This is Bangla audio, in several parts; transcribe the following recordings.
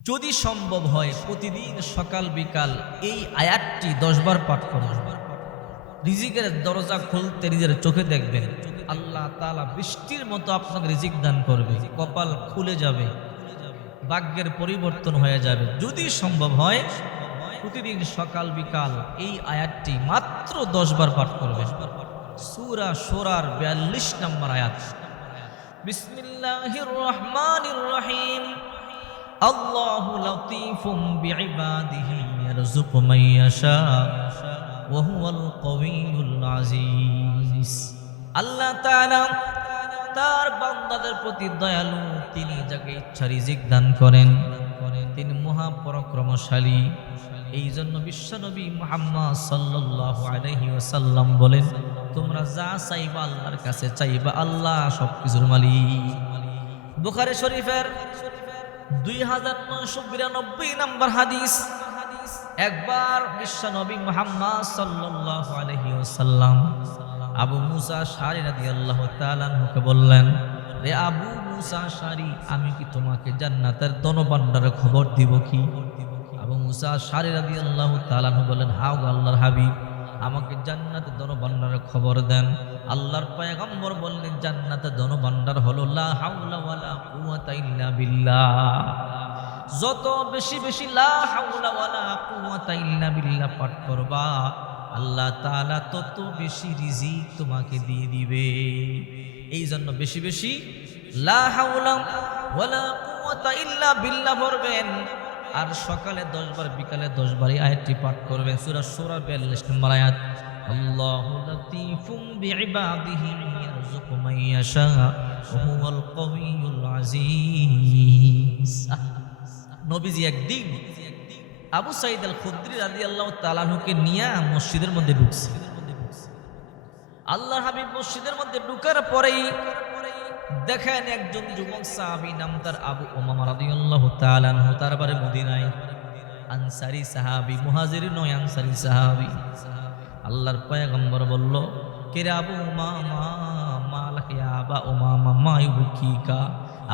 যদি সম্ভব হয় প্রতিদিন সকাল বিকাল এই আয়াতটি 10 বার পাঠ করুন। রিজিকের দরজা খুলতে নিজের চোখে দেখবেন, আল্লাহ তাআলা বৃষ্টির মতো আপনাকে রিজিক দান করবে, কপাল খুলে যাবে, ভাগ্যের পরিবর্তন হয়ে যাবে। যদি সম্ভব হয় প্রতিদিন সকাল বিকাল এই আয়াতটি মাত্র 10 বার পাঠ করবেন। সূরা শূরার 42 নম্বর আয়াত। বিসমিল্লাহির রহমানির রহিম। আল্লাহু লাতীফুম বিইবাদিহি ইয়ারযুকু মান ইয়াশা ওয়া হুয়াল কাওয়িয়ুল আযীজ। আল্লাহ তাআলা তার বান্দাদের প্রতি দয়ালু, তিনি যাকে ইচ্ছা রিজিক দান করেন, তিনি মহা পরাক্রমশালী। এই জন্য বিশ্বনবী মুহাম্মদ সাল্লাল্লাহু আলাইহি ওয়াসাল্লাম বলেন, তোমরা যা চাইবা আল্লাহর কাছে চাইবা, আল্লাহ সবকিছুর মালিক। বুখারী শরীফের 2992 নম্বর হাদিস। একবার বিশ্বনবী মুহাম্মদ সাল্লাল্লাহু আলাইহি ওয়াসাল্লাম আবু মুসা আশআরী রাদিয়াল্লাহু তাআলা আনহুকে বললেন, রে আবু মুসা আশআরী, আমি কি তোমাকে জান্নাতের ধনভাণ্ডারের খবর দিব কি? আবু মুসা আশআরী রাদিয়াল্লাহু তাআলা আনহু বলেন, হাও আল্লাহর হাবিব, আমাকে জান্নাতের ধনভাণ্ডারের খবর দেন। আল্লাহর পয়গম্বর বললেন, জান্নাতের ধনভাণ্ডার হলো লা হাওলা ওয়ালা কুওয়াতা ইল্লা বিল্লাহ। যত বেশি বেশি লা হাওলা ওয়ালা কুওয়াতা ইল্লা বিল্লাহ পাঠ করবা, আল্লাহ তাআলা তত বেশি রিজিক তোমাকে দিয়ে দিবে। এই জন্য বেশি বেশি লা হাওলা ওয়ালা কুওয়াতা ইল্লা বিল্লাহ পড়বেন। আর সকালে 10 বার, বিকালে 10 বার এই আয়াতটি পাঠ করবেন। সূরা শূরা 42 নম্বর আয়াত। আল্লাহু লাতীফুম বিইবাদিহি ইয়ারযুকু মান ইয়াশা ওয়া হুয়াল কাওয়িয়ুল আযীজ। নবীজি একদিন আবু সাঈদ আল খুদরি রাদিয়াল্লাহু তাআলা আনহুকে নিয়ে মসজিদের মধ্যে ঢুকছে। আল্লাহর হাবিব মসজিদের মধ্যে ঢুকার পরেই দেখেন একজন যুবক সাহাবী, নাম তার আবু উমামা রাদিয়াল্লাহু তাআলা আনহু, তার বাড়ি মদিনায়, আনসারী সাহাবী, মুহাজির নয়, আনসারী সাহাবী। আল্লাহর পয়গম্বর বলল, কে রে আবু উমামা, মালাকা ইয়া আবা উমামা, মা ইউবকিকা,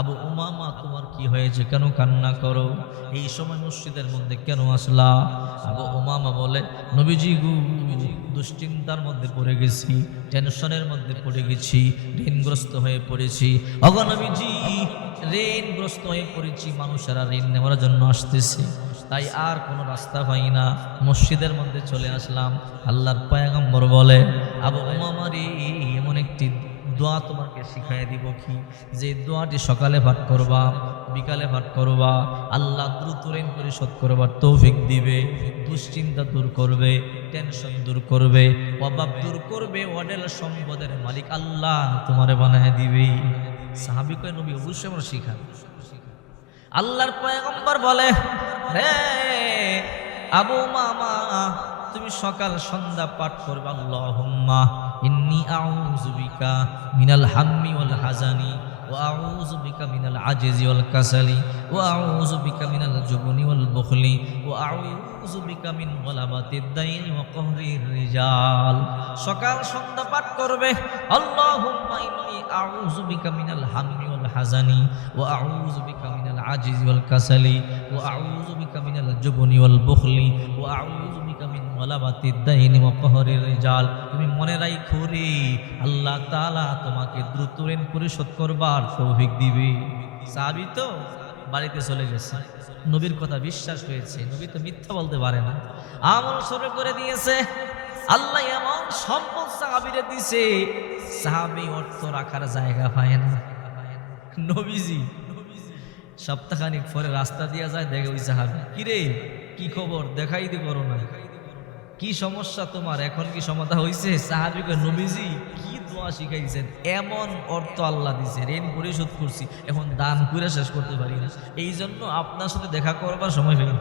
আবু উমামা তোমার কি হয়েছে, কেন কান্না করো, এই সময় মসজিদের মধ্যে কেন আসলা? আবু উমামা বলে, নবীজি গো, দুশ্চিন্তার মধ্যে পড়ে গেছি, টেনশনের মধ্যে পড়ে গেছি, ঋণগ্রস্ত হয়ে পড়েছি। ওগো নবীজি, ঋণগ্রস্ত হয়ে পড়েছি, মানুষেরা ঋণ নেওয়ার জন্য আসতেছে, তাই আর কোনো রাস্তা পাই না, মসজিদের মধ্যে চলে আসলাম। আল্লাহর পয়গম্বর বলে, আবু উমামা রে, এমন একটি দোয়া তোমাকে শিখাই দিব কি, যে দোয়াটি সকালে পাঠ করবা, বিকালে পাঠ করবা, আল্লাহ দ্রুত ঋণ পরিশোধ করবার তৌফিক দিবে, দুশ্চিন্তা দূর করবে, টেনশন দূর করবে, অভাব দূর করবে, অডেল সম্পদের মালিক আল্লাহ তোমারে বানায় দিবে। সাহাবী কয়, নবী অবশ্যই আমরা শিখা। আল্লাহর পয়গম্বর বলে, হে আবু উমামা, তুমি সকাল সন্ধ্যা পাঠ করবে, আল্লাহুম্মা ইন্নী আউযু বিকা মিনাল হাম্মি ওয়াল হাজানি ওয়া আউযু বিকা মিনাল আজজি ওয়াল কাসালি ওয়া আউযু বিকা মিনাল জুবনি ওয়াল বুখলি ওয়া আউযু বিকা মিন গলাবাতিদ দাইনি ওয়া কহরির রিজাল। সকাল সন্ধ্যা পাঠ করবে, আল্লাহুম্মা ইন্নী আউযু বিকা মিনাল হাম্মি ওয়াল হাজানি ওয়া আউযু বিকা মিনাল আজজি ওয়াল কাসালি ওয়া আউযু বিকা মিনাল জুবনি ওয়াল বুখলি ওয়া আউযু বিকা মিন গলাবাতিদ দাইনি ওয়া কহরির রিজাল। তুমি মনে রাখো রে, আল্লাহ তাআলা তোমাকে দ্রুত ঋণ পরিশোধ করবার তৌফিক দিবে। সাহাবী তো বাড়িতে চলে গেছে, নবীর কথা বিশ্বাস হয়েছে, নবী তো মিথ্যা বলতে পারে না, আমল শুরু করে দিয়েছে। আল্লাহ এমন সম্পদ সাহাবীরে দিছে, সাহাবী অর্থ রাখার জায়গা পায় না। নবীজি সপ্তাহখানিক পরে রাস্তা দিয়ে যায়, দেখে ওই সাহাবী, কিরে কি খবর, দেখাই দি করো না, কি সমস্যা তোমার, এখন কি সমাধান হয়েছে? সাহাবী কয়, নবীজি কি দোয়া শিখাইছেন, এমন অর্থ আল্লাহ দিছে, ঋণ পরিশোধ করছি, এখন দান করে শেষ করতে পারি না, এই জন্য আপনার সাথে দেখা করবার সময় হয়নি।